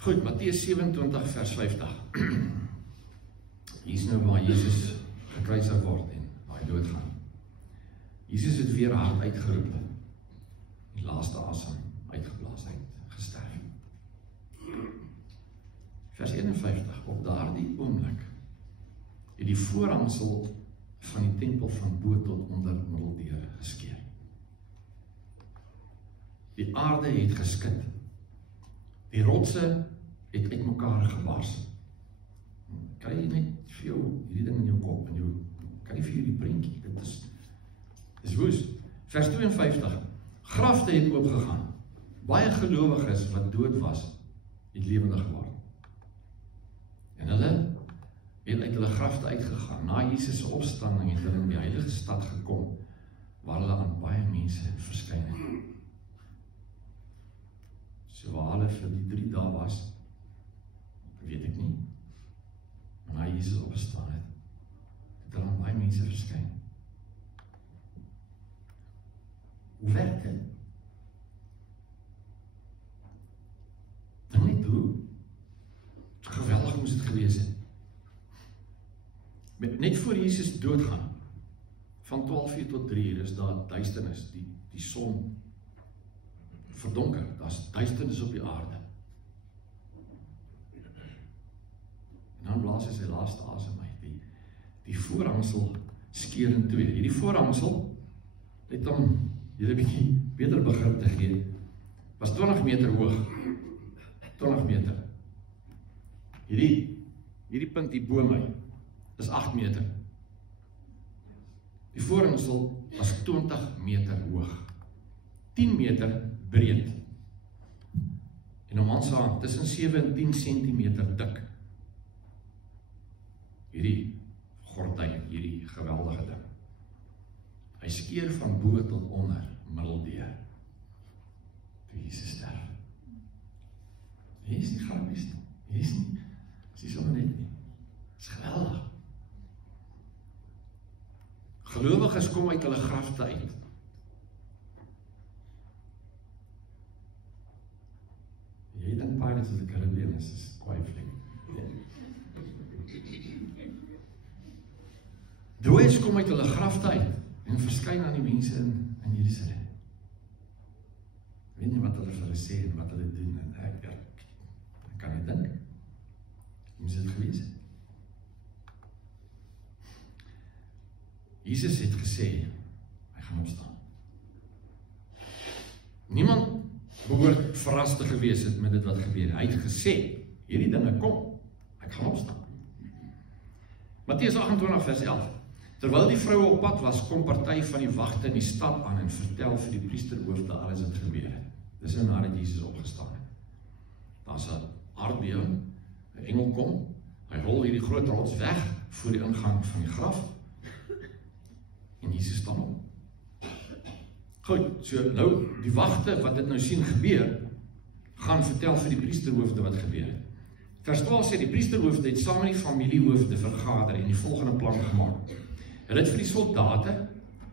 Goed, Matteus 27 vers 50. Hier is nou waar Jesus gekruisig word en waar hy doodgaan. Jesus het weer hard uitgeroep. Die laaste asem uitgeblaas, hy het gesterf. Vers 51, op daardie oomblik het die voorhangsel van die tempel van bo tot onder middeldeure geskeur. Die aarde het geskit. Die rotse het uitmekaar gebars. Kan jy net vir jou hierdie ding in jou kop, kan jy vir jou die prentjie, dit is woes. Vers 52, grafte het oopgegaan. Baie gelowiges wat dood was, het lewendig geword. En hulle het uit hulle grafte uitgegaan. Na Jesus' opstanding het hulle in die heilige stad gekom, waar hulle aan baie mense verskyn het. So waar hulle vir die 3 dae was, weet ek nie. Maar na Jesus opgestaan het hulle aan baie mense verskyn. Hoe werk dit? Dink net hoe geweldig moes het gewees het. Net voor Jesus doodgaan, van 12 uur tot 3 uur is daar duisternis, die son verdonker, daar is duisternis op die aarde. En dan blaas hy sy laaste asem uit, die voorhangsel skeur in 2. Hierdie voorhangsel, het om julle bietjie beter begrip te gee, was 20 meter hoog, 20 meter. Hierdie punt hier bo my, is 8 meter. Die voorhangsel was 20 meter hoog, 10 meter breed. En om ons aan, tussen 7 en 10 centimeter dik. Hierdie gordyn, hierdie geweldige ding. Hy skeur van bo tot onder, middeldeur. Toe Jesus sterf. Hier is nie grappies nie. Hier is nie. Dit is sommer net nie. Dit is geweldig. Gelowiges kom uit hulle grafte uit. Jy dink Pirates of the Caribbean is kwaai flink. Dooies kom uit hulle grafte uit en verskyn aan die mense in Jerusalem. Weet nie wat hulle vir hulle sê en wat hulle doen en ek kan nie dink. Moes dit gewees het. Jesus het gesê, hy gaan opstaan. Niemand behoort verras te gewees het met dit wat gebeur. Hy het gesê, hierdie dinge kom, ek gaan opstaan. Matteus 28 vers 11. Terwyl die vroue op pad was, kom party van die wagte in die stad aan en vertel vir die priesterhoofde alles wat gebeur het. Dis nou nadat Jesus opgestaan het. Daar's 'n aardbewing, 'n engel kom, hy rol hierdie groot rots weg voor die ingang van die graf. En Jesus staan op. Goed, so nou, die wagte wat dit nou sien gebeur, gaan vertel vir die priesterhoofde wat gebeur het. Vers 12 sê, die priesterhoofde het saam met die familiehoofde vergader en die volgende plan gemaak. Hulle het vir die soldate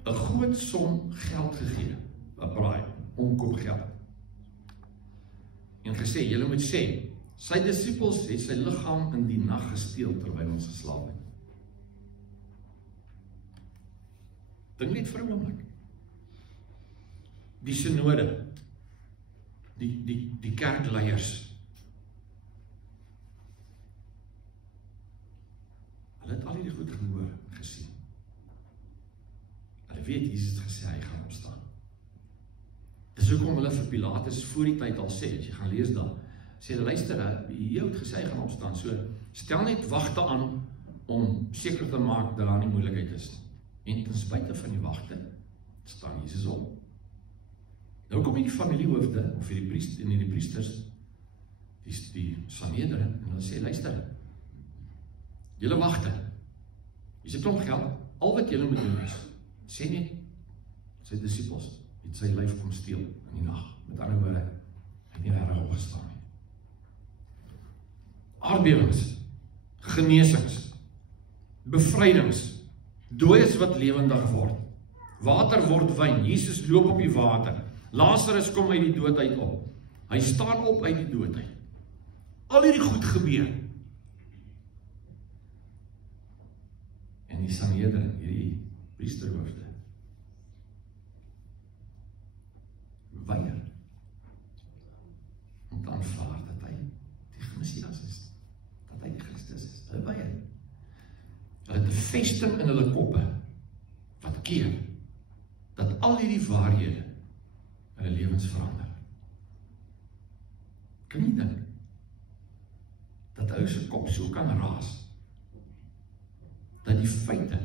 'n groot som geld gegee, 'n braai, omkoopgeld. En gesê, julle moet sê, sy disippels het sy liggaam in die nag gesteel terwyl ons geslaap het. Dink net vir 'n oomblik. Die synode, die kerkleiers, hulle het al hierdie goed gehoor en gesien. Hulle weet, Jesus het gesê, hy gaan opstaan. Dis hoekom hulle vir Pilatus voor die tyd al sê, as jy gaan lees daar, sê hulle, luister, jy het gesê, hy gaan opstaan, so, stel net wagte aan, om seker te maak, dat daar nie moeilikheid is. En ten spyte van die wagte, staan Jesus op. Nou kom die familiehoofde, of die priesters, die Sanhedrin, en hulle sê, luister, julle wagte, hier is 'n klomp geld, al wat julle moet doen is, sê net, sy disippels, het sy lyf kom steel in die nag, met ander woorde, het nie regtig opgestaan nie. Aardbewings, genesings, bevrydings, dooies wat lewendig word, water word wyn, Jesus loop op die water, Lazarus kom uit die dood uit op, hy staan op uit die dood uit, al hierdie goed gebeur. En die Sanhedrin, hierdie priesterhoofde, weier om te aanvaar dat hy die Messias is, dat hy die Christus is. Hulle weier. Hulle het 'n vesting in hulle koppe wat keer dat al hierdie waarhede hulle lewens verander. Kan jy dink dat ou se kop so kan raas dat die feite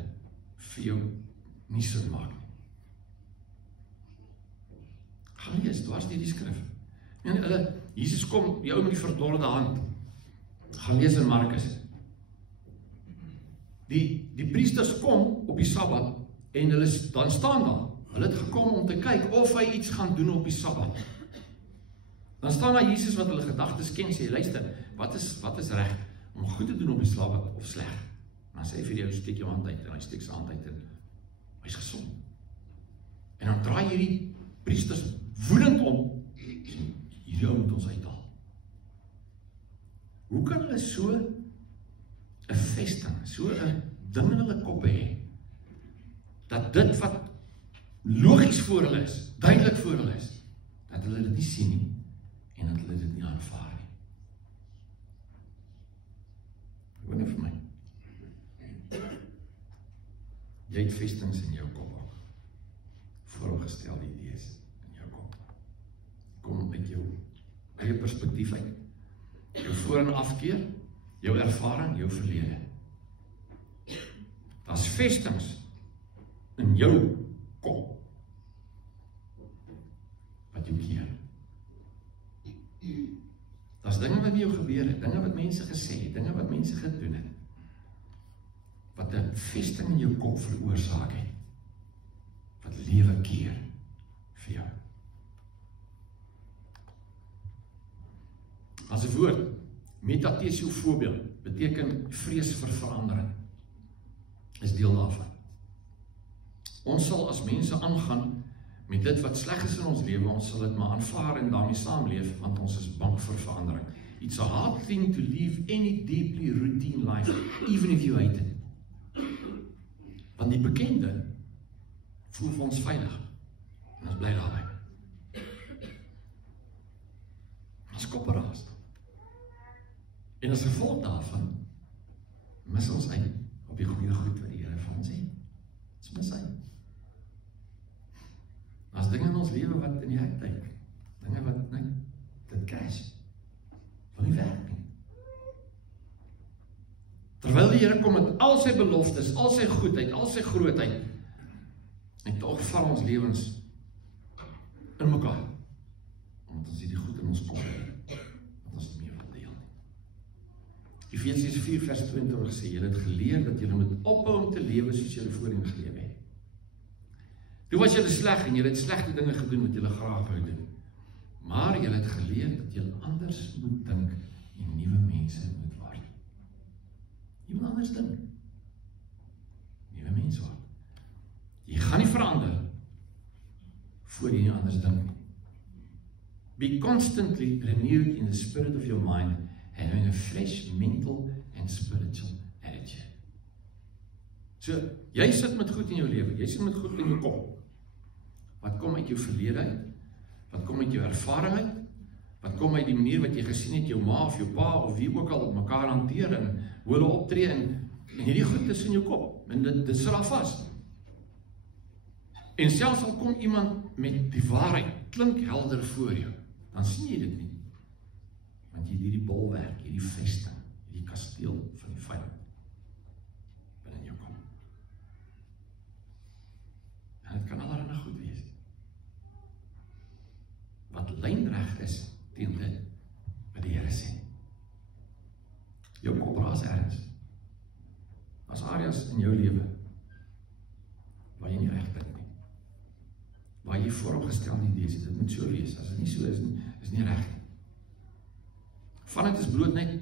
vir jou nie sin maak nie? Gaan lees, dwars deur die skrif. En hulle, Jesus kom, die ou met die verdorde hand. Gaan lees in Markus. Die priesters kom op die Sabbat en hulle dan staan daar. Hulle het gekom om te kyk of hy iets gaan doen op die Sabbat. Dan staan daar Jesus wat hulle gedagtes ken, sê, luister, wat is reg om goed te doen op die Sabbat of sleg? En dan sê hy vir die ou, steek jou hand uit, en hy steek sy hand uit en hy is gesond. En dan draai hierdie priesters woedend om, hierdie ou moet ons uithaal. Hoe kan hulle so 'n vesting, so 'n ding in hulle koppe hê, dat dit wat logies voor hulle is, duidelik voor hulle is, dat hulle dit nie sien nie, en dat hulle dit nie aanvaar nie. Hoor nou vir my. Jy het vestings in jou kop ook. Vooropgestelde idees in jou kop. Kom uit jou eie perspektief uit. Jou voor- en afkeer, jou ervaring, jou verlede. Daar's vestings in jou kop wat jou keer. Daar's dinge wat met jou gebeur het, dinge wat mense gesê het, dinge wat mense gedoen het, wat 'n vesting in jou kop veroorsaak het, wat lewe keer vir jou. As 'n woord, metathesiophobie beteken vrees vir verandering, is deel daarvan. Ons sal as mense aangaan met dit wat sleg is in ons lewe, ons sal dit maar aanvaar en daarmee saamleef, want ons is bang vir verandering. It's a hard thing to live any deeply routine life, even if you hate it. Want die bekende voel vir ons veilig, en ons bly daarby. Ons koppe raas. En as gevolg daarvan, mis ons uit op die goeie goed wat die Here vir ons het. Ons mis uit. As dinge in ons lewe wat in die hek duik, dinge wat net dit crash, wil nie werk nie. Terwyl die Here kom met al sy beloftes, al sy goedheid, al sy grootheid, en tog val ons lewens in mekaar, omdat ons die goed in ons kop het, wat ons nie meer wil deel nie. Efesiërs 4 vers 22 sê, julle het geleer dat julle moet ophou om te lewe soos julle voorheen geleef het. Toe was julle sleg en julle het slegte dinge gedoen wat julle graag wou doen. Maar julle het geleer dat julle anders moet dink en nuwe mense moet word. Jy moet anders dink. Nuwe mens word. Jy gaan nie verander voor jy nie anders dink. Be constantly renewed in the spirit of your mind, having a fresh mental and spiritual attitude. So, jy sit met goed in jou lewe, jy sit met goed in jou kop. Wat kom uit jou verlede uit? Wat kom uit jou ervaring uit? Wat kom uit die manier wat jy gesien het, jou ma of jou pa of wie ook al mekaar hanteer en hoe hulle optree en hierdie goed is in jou kop. En dit sit daar vas. En selfs al kom iemand met die waarheid, klink helder voor jou, dan sien jy dit nie. Want jy het hierdie bolwerk, hierdie vesting, hierdie kasteel van die vyand binne jou kop. En dit kan allerhande goed wees. Wat lynreg is teen dit wat die Here sê. Jou kop raas ergens. As areas in jou lewe waar jy nie reg dink nie. Waar jy vooropgestelde idees het, dit moet so wees. As dit nie so is nie reg nie. Van dit is bloot net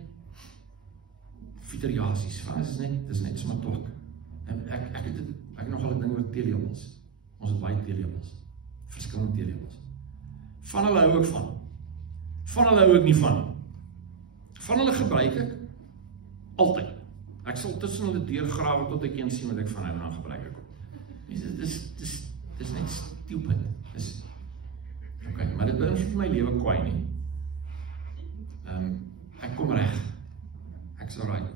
fiteriasies. Van dit is net smatok. Ek het nogal 'n ding oor teelepels. Ons het baie teelepels. Verskillende teelepels. Van hulle hou ek van. Van hulle hou ek nie van. Van hulle gebruik ek altyd. Ek sal tussen hulle deurgrawe tot ek een sien wat ek van hulle dan gebruik ek. Dis net stupid. Okay, maar dit beïnvloed my lewe kwaai nie. Ek kom reg. Ek's alright.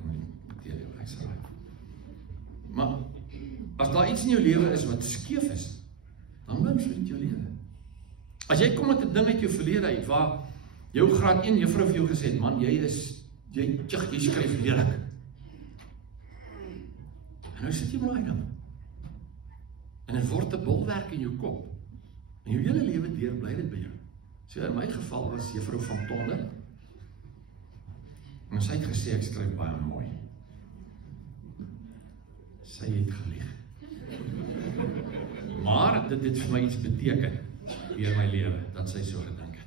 Ek's alright. Maar as daar iets in jou lewe is wat skeef is, dan beïnvloed jou lewe. As jy kom met 'n ding uit jou verlede uit waar jou graad 1 juffrou vir jou gesê het, man, jy skryf lelik. En nou sit jy met daai ding. En dit word 'n bolwerk in jou kop. En jou hele lewe deur bly dit by jou. So in my geval was juffrou van Tonde. En sy het gesê ek skryf baie mooi. Sy het gelieg. Maar dit het vir my iets beteken deur my lewe, dat sy so gedink het.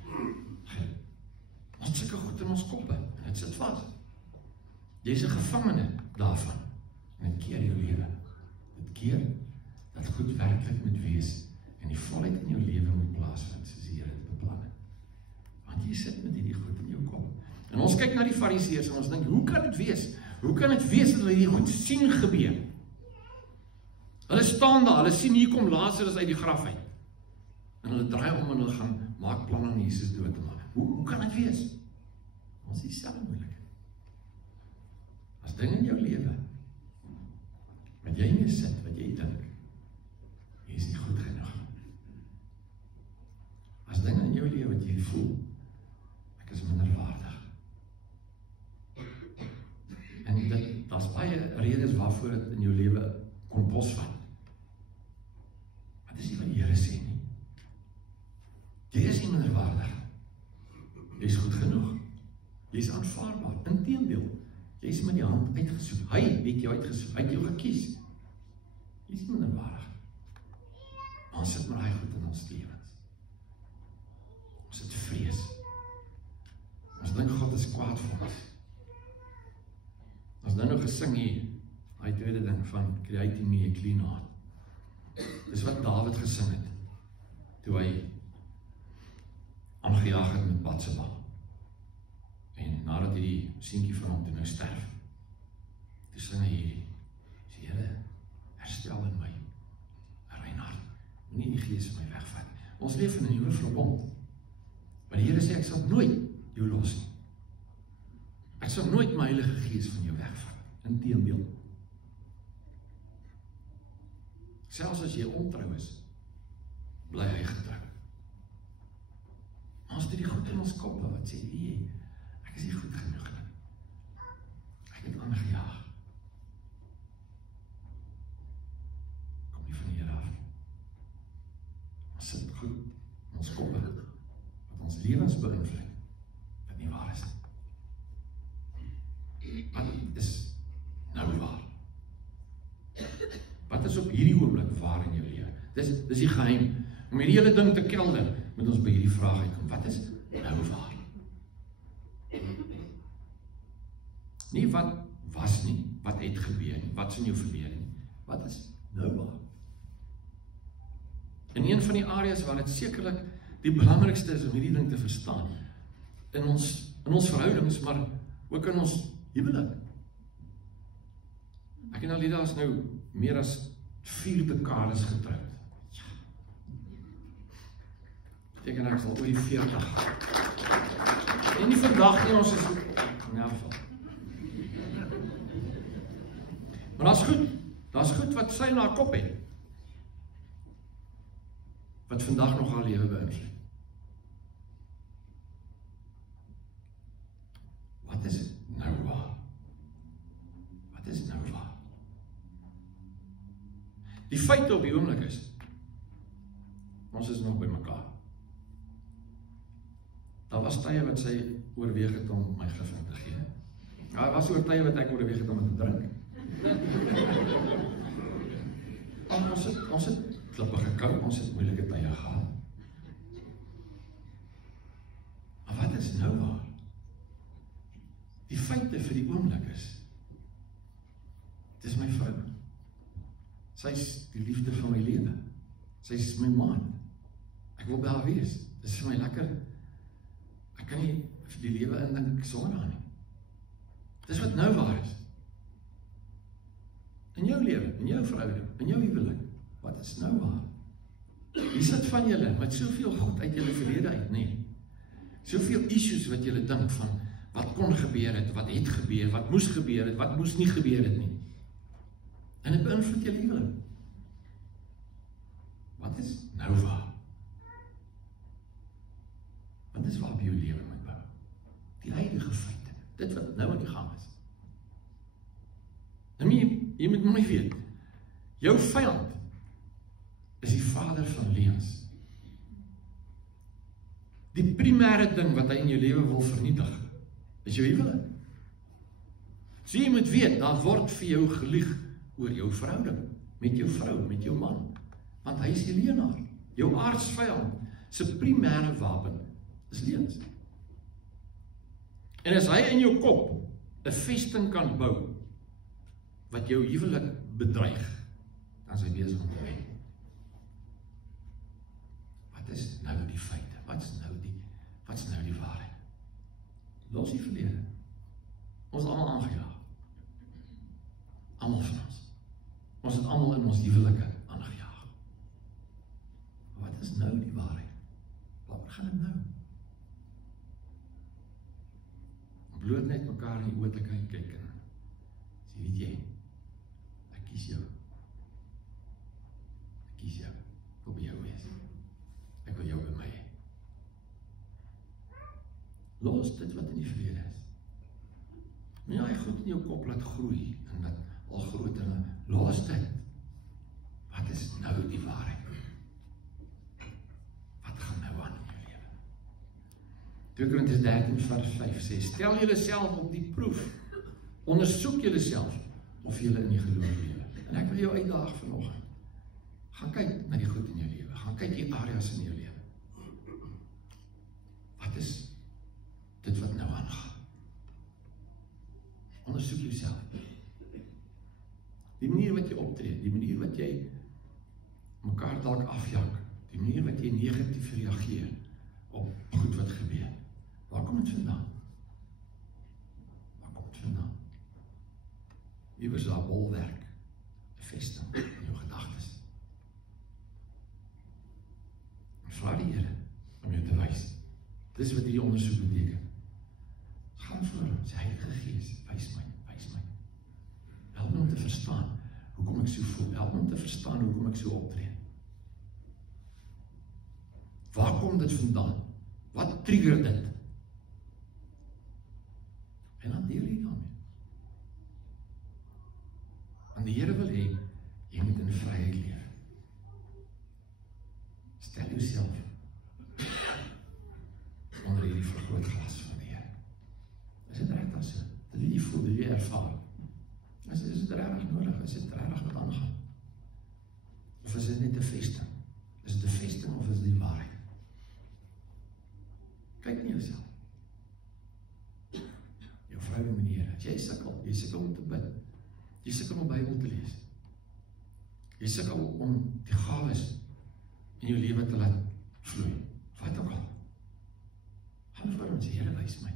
Ons sulke goed in ons koppe, en dit sit vas. Jy is 'n gevangene daarvan. En dit keer jou lewe. Dit keer dat goed werklik moet wees en die volheid in jou lewe moet plaasvind, soos die Here dit beplan het. Want jy sit met hierdie goed in jou kop. En ons kyk na die Fariseërs en ons dink, hoe kan dit wees? Hoe kan dit wees dat hulle hierdie goed sien gebeur? Hulle staan daar, hulle sien hier kom Lazarus uit die graf uit. En hulle draai om en hulle gaan maak planne om Jesus dood te maak. Hoe kan dit wees? Ons is self moeilik. As dinge in jou lewe, wat jy mee sit, wat jy dink, jy is nie goed genoeg. As dinge in jou lewe wat jy voel, ek is minderwaardig. En daar's baie redes waarvoor dit in jou lewe kon posvat. Maar dit is nie wat die Here sê nie. Jy is nie minderwaardig. Jy is goed genoeg. Jy is aanvaarbaar. Inteendeel, jy is met die hand uitgesoek. Hy het jou uitgesoek. Hy het jou gekies. Jy is nie minderwaardig. Maar ons sit met daai goed in ons lewens. Ons het vrees. Ons dink God is kwaad vir ons. Ons nou gesing hier, daai tweede ding van create in me a clean heart. Dis wat Dawid gesing het, toe hy aangejaag het met Batseba. En nadat hy die seentjie van hom toe nou sterf, toe sing hy hierdie, sê Here, herstel in my 'n rein hart, moenie die gees van my wegvat. Ons leef in 'n nuwe verbond, maar die Here sê, ek sal nooit jou los nie. Ek sal nooit my Heilige Gees van jou wegvat, inteendeel. Selfs as jy ontrou is, bly hy getrou. Ons het die goed in ons koppe wat sê, nee, ek is nie goed genoeg nie. Ek het aangejaag. Kom nie van die Here af. Ons sit goed in ons koppe, wat ons lewens beïnvloed, wat nie waar is nie. Wat is nou waar? Wat is op hierdie oomblik waar in jou lewe? Dis die geheim. Om hierdie hele ding te kelder, moet ons by hierdie vraag uitkom. Wat is nou waar? Nie wat was nie, wat het gebeur nie, wat is in jou verlede nie. Wat is nou waar? In een van die areas waar dit sekerlik die belangrikste is om hierdie ding te verstaan, in ons verhoudings, maar ook in ons huwelik. Ek en Alida is nou meer as 4 dekades getroud. Ja. Beteken ek sal oor die 40. En nie vandag nie, ons is in elk geval. Maar dat is goed wat sy na kop het. Wat vandag nog haar lewe beïnvloed. Wat is nou waar? Wat is nou waar? Die feite op die oomblik is, ons is nog by mekaar. Daar was tye wat sy oorweeg het om my gifting te gee. Daar was ook tye wat ek oorweeg het om het te drink. Ons het klippe gekou, ons het moeilike tye gehad. Maar wat is nou waar? Die feite vir die oomblik is, dit is my vrou. Sy is die liefde van my lewe. Sy is my man. Ek wil by haar wees. Dit is vir my lekker. Ek kan nie vir die lewe indink sonder haar nie. Dis wat nou waar is. In jou lewe, in jou verhouding, in jou huwelik, wat is nou waar? Hier sit van julle met soveel goed uit julle verlede uit, nee. Soveel issues wat julle dink van wat kon gebeur het, wat het gebeur, wat moes gebeur het, wat moes nie gebeur het nie. En dit beïnvloed julle huwelik. Wat is nou waar? Want dis waar jou lewe moet bou. Die huidige feite, dit wat nou aan die gang is. En jy moet mooi weet, jou vyand is die vader van leuns. Die primêre ding wat hy in jou lewe wil vernietig, is jou huwelik. So jy moet weet, daar word vir jou gelieg oor jou verhouding, met jou vrou, met jou man, want hy is die leenaar. Jou aardsvyand se primêre wapen is leuns. En as hy in jou kop 'n vesting kan bou, wat jou huwelik bedreig, dan is hy besig om te wen. Wat is nou die feite? Wat is nou die waarheid? Los die verlede. Ons is almal aangejaag. Almal van ons. Ons het almal in ons huwelike aangejaag. Wat is nou die waarheid? Waar gaan dit nou? Bloot net mekaar in die oë te kyk en sê, weet jy, ek kies jou. Ek kies jou. Ek wil by jou wees. Ek wil jou by my. Los dit wat in die verlede is. Ja, hy goed in jou kop laat groei, en dat al groter, los dit. Wat is nou die waarheid? Wat gaan nou aan in jou lewe? 2 Korintiërs 13 vers 5 sê, stel julleself op die proef, ondersoek julleself, of julle in die geloof lewe. En ek wil jou uitdaag vanoggend. Gaan kyk na die goed in jou lewe. Gaan kyk die areas in jou lewe. Wat is dit wat nou aangaan? Ondersoek jouself. Die manier wat jy optree, die manier wat jy mekaar dalk afjak, die manier wat jy negatief reageer op goed wat gebeur. Waar kom dit vandaan? Waar kom dit vandaan? Iewers daar bolwerk, 'n vesting in jou gedagtes. En vra die Here om jou te wys. Dis wat hierdie ondersoek beteken. Gaan voor hom, sy Heilige Gees, wys my. Help my om te verstaan hoekom ek so voel. Help my om te verstaan hoekom ek so optree. Waar kom dit vandaan? Wat trigger dit? En dan deel jy daarmee. Want die Here wil hê, jy moet in vryheid leef. Stel jouself onder hierdie vergrootglas van die Here. Is dit reg so? Dit wil jy voel, dit wil jy ervaar. Is dit regtig nodig? Is dit regtig wat aangaan? Of is dit net 'n vesting? Is dit 'n vesting of is dit die waarheid? Kyk na jouself. Jou verhouding met die Here. As jy sukkel om te bid. Jy sukkel om Bybel te lees. Jy sukkel om die gawes in jou lewe te laat vloei. Wat ook al. Gaan voor hom sê, Here, wys my.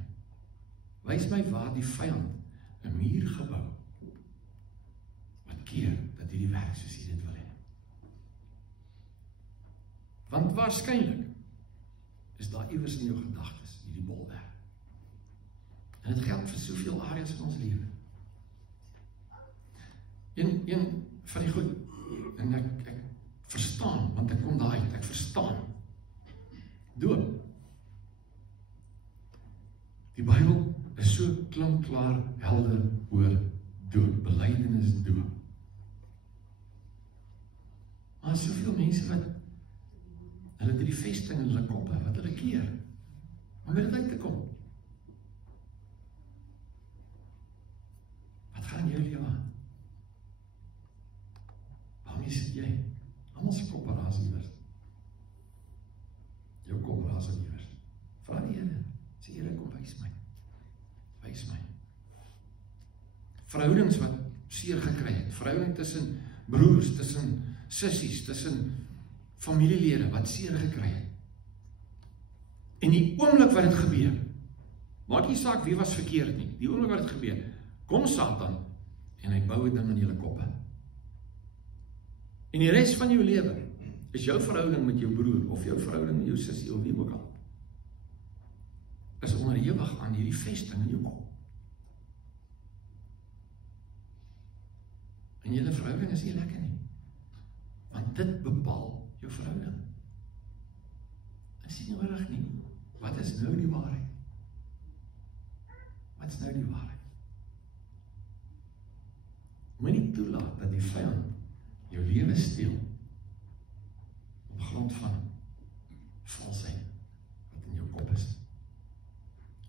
Wys my waar die vyand 'n muur gebou wat keer dat hierdie werk soos jy dit wil hê. Want waarskynlik is daar iewers in jou gedagtes hierdie bolwerk. En dit geld vir soveel areas in ons lewe. Een van die goed, en ek verstaan, want ek kom daar uit, ek verstaan. Doop. Die Bybel is so klinkklaar helder oor doop, belydenis doop. Maar soveel mense wat hulle het die vesting in hulle koppe, wat hulle keer, om met dit uit te kom. Wat gaan jou lewe aan? Waarmee sit jy? Almal se koppe raas iewers. Jou kop raas iewers. Vra die Here, sê Here, kom wys my. Wys my. Verhoudings wat seer gekry het, verhouding tussen broers, tussen sissies, tussen familielede wat seer gekry het. En die oomblik wat dit gebeur, maak nie saak wie was verkeerd nie, die oomblik wat dit gebeur, kom Satan, en hy bou 'n ding in julle koppe. En die res van jou lewe, is jou verhouding met jou broer, of jou verhouding met jou sussie, of wie ook al, is onderhewig aan hierdie vesting in jou kop. En julle verhouding is nie lekker nie, want dit bepaal jou verhouding. Is nie nodig nie. Wat is nou die waarheid? Wat is nou die waarheid? Moenie toelaat dat die vyand jou lewe steel op grond van valsheid wat in jou kop is.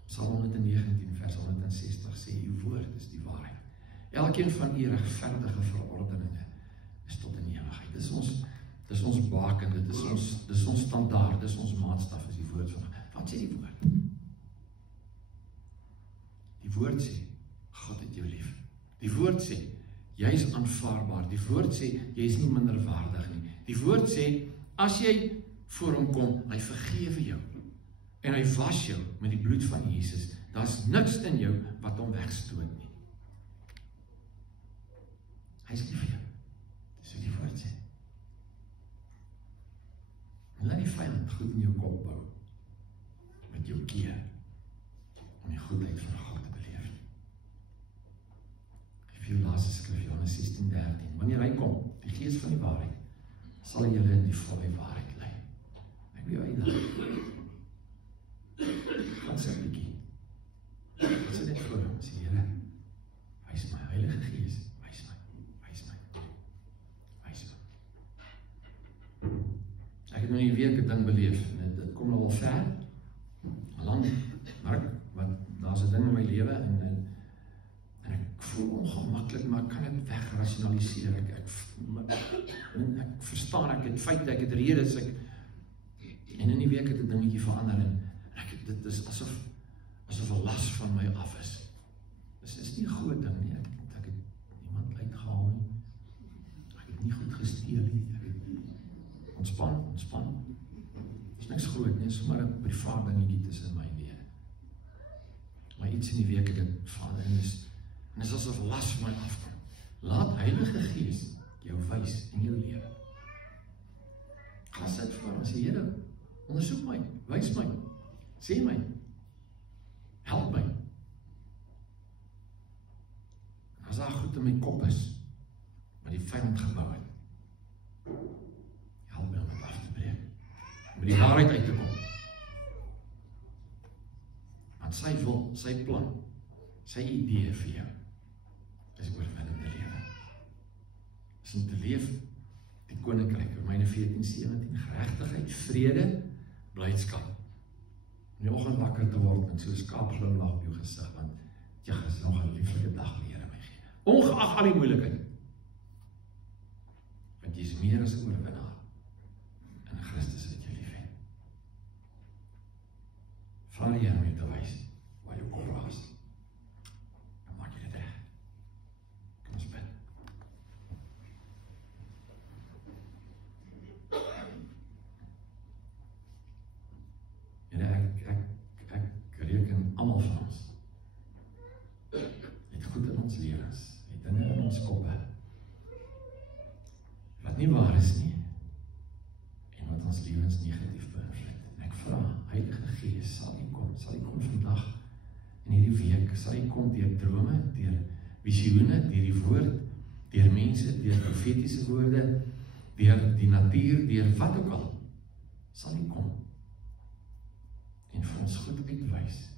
Psalm 119 vers 160 sê, uw woord is die waarheid. Elkeen van die regverdige verordeninge is tot in ewigheid. Dis ons baken, dis ons standaard, dis ons maatstaf, is die woord van. Wat sê die woord? Die woord sê, God het jou lief. Die woord sê, jy is aanvaarbaar. Die woord sê, jy is nie minderwaardig nie. Die woord sê, as jy voor hom kom, hy vergewe jou. En hy was jou met die bloed van Jesus. Daar is niks in jou wat hom wegstoot nie. Hy is lief vir jou. Dis wat die woord sê. En laat die vyand goed in jou kop bou, met jou keer, om die goedheid van God te beleef. Ek vir jou laaste skrif, Johannes 16:13, wanneer hy kom, die gees van die waarheid, sal hy julle in die volle waarheid lei. Ek wil jou uitdaag. Gaan sy 'n bietjie. Wat sê dit voor hom? Sê, Here, wys my, Heilige Gees, wys my. Ek het nou die week 'n ding beleef, en dit kom nou al ver, lang, maar daar's 'n ding in my lewe, en ek voel ongemaklik, maar ek kan dit wegrasionaliseer, ek verstaan, ek het feite, ek het redes, en in die week het 'n dingetjie verander, en dit is asof 'n las van my af is. Dit is nie 'n groot ding nie, ek het niemand uitgehaal nie, ek het nie goed gesteel nie, ontspan, is niks groot nie, sommer 'n privaat dingetjie tussen my en die Here. Maar iets in die week het dit verander, en is asof 'n las van my afkom. Laat Heilige Gees jou wys in jou lewe. Ga sit voor hom en sê, Here, ondersoek my, wys my, sê my, help my. As daar goed in my kop is, wat die vyand gebou het, help my om dit af te breek, om met die waarheid uit te kom. Want sy wil, sy plan, sy idee vir jou, is oorwinnende lewe. Is om te leef, die koninkryk, Romeine 14:17, geregtigheid, vrede, blydskap. In die oggend wakker te word met so 'n skaapglimlag op jou gesig, want jy is nog 'n lieflike dag die Here my gee. Ongeag al die moeilikheid, want jy is meer as 'n oorwinnaar in Christus wat jy liefhet. Vra die Here om jou te wys waar jou kop raas. Dan maak jy dit reg. Kom ons bid. Ek reken almal van ons het goed in ons lewens, het dinge in ons koppe wat nie waar is nie en wat ons lewens negatief beïnvloed. En ek vra, Heilige Gees, sal U kom vandag in hierdie week, sal U kom deur drome, deur visioene, deur die woord, deur mense, deur profetiese woorde, deur die natuur, deur wat ook al, sal U kom en vir ons goed uitwys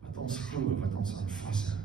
wat ons glo, wat ons aan vashou,